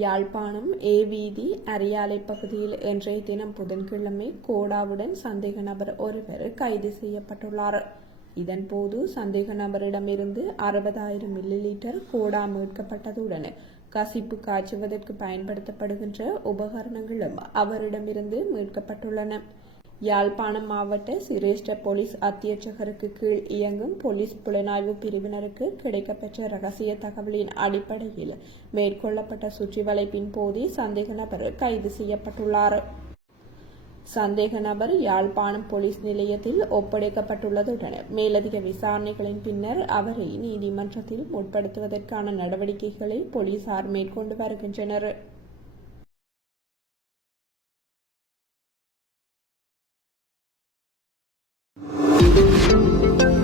யாழ்ப்பாணம் ஏ வீதி அரியாலை பகுதியில் இன்றைய தினம் புதன்கிழமை கோடாவுடன் சந்தேக நபர் ஒருவர் கைது செய்யப்பட்டுள்ளார். இதன்போது சந்தேக நபரிடமிருந்து அறுபதாயிரம் மில்லி லிட்டர் கோடா மீட்கப்பட்டதுடன் கசிப்பு காய்ச்சுவதற்கு பயன்படுத்தப்படுகின்ற உபகரணங்களும் அவரிடமிருந்து மீட்கப்பட்டுள்ளன. யாழ்ப்பாணம் மாவட்ட சிரேஷ்ட போலீஸ் அத்தியட்சகருக்கு கீழ் இயங்கும் போலீஸ் புலனாய்வு பிரிவினருக்கு கிடைக்கப்பெற்ற ரகசிய தகவலின் அடிப்படையில் மேற்கொள்ளப்பட்ட சுற்றிவளைப்பின் போதே சந்தேக நபர் கைது செய்யப்பட்டுள்ளார். சந்தேக நபர் யாழ்ப்பாணம் போலீஸ் நிலையத்தில் ஒப்படைக்கப்பட்டுள்ளதுடன் மேலதிக விசாரணைகளின் பின்னர் அவரை நீதிமன்றத்தில் முற்படுத்துவதற்கான நடவடிக்கைகளை போலீசார் மேற்கொண்டு வருகின்றனர். 嗯。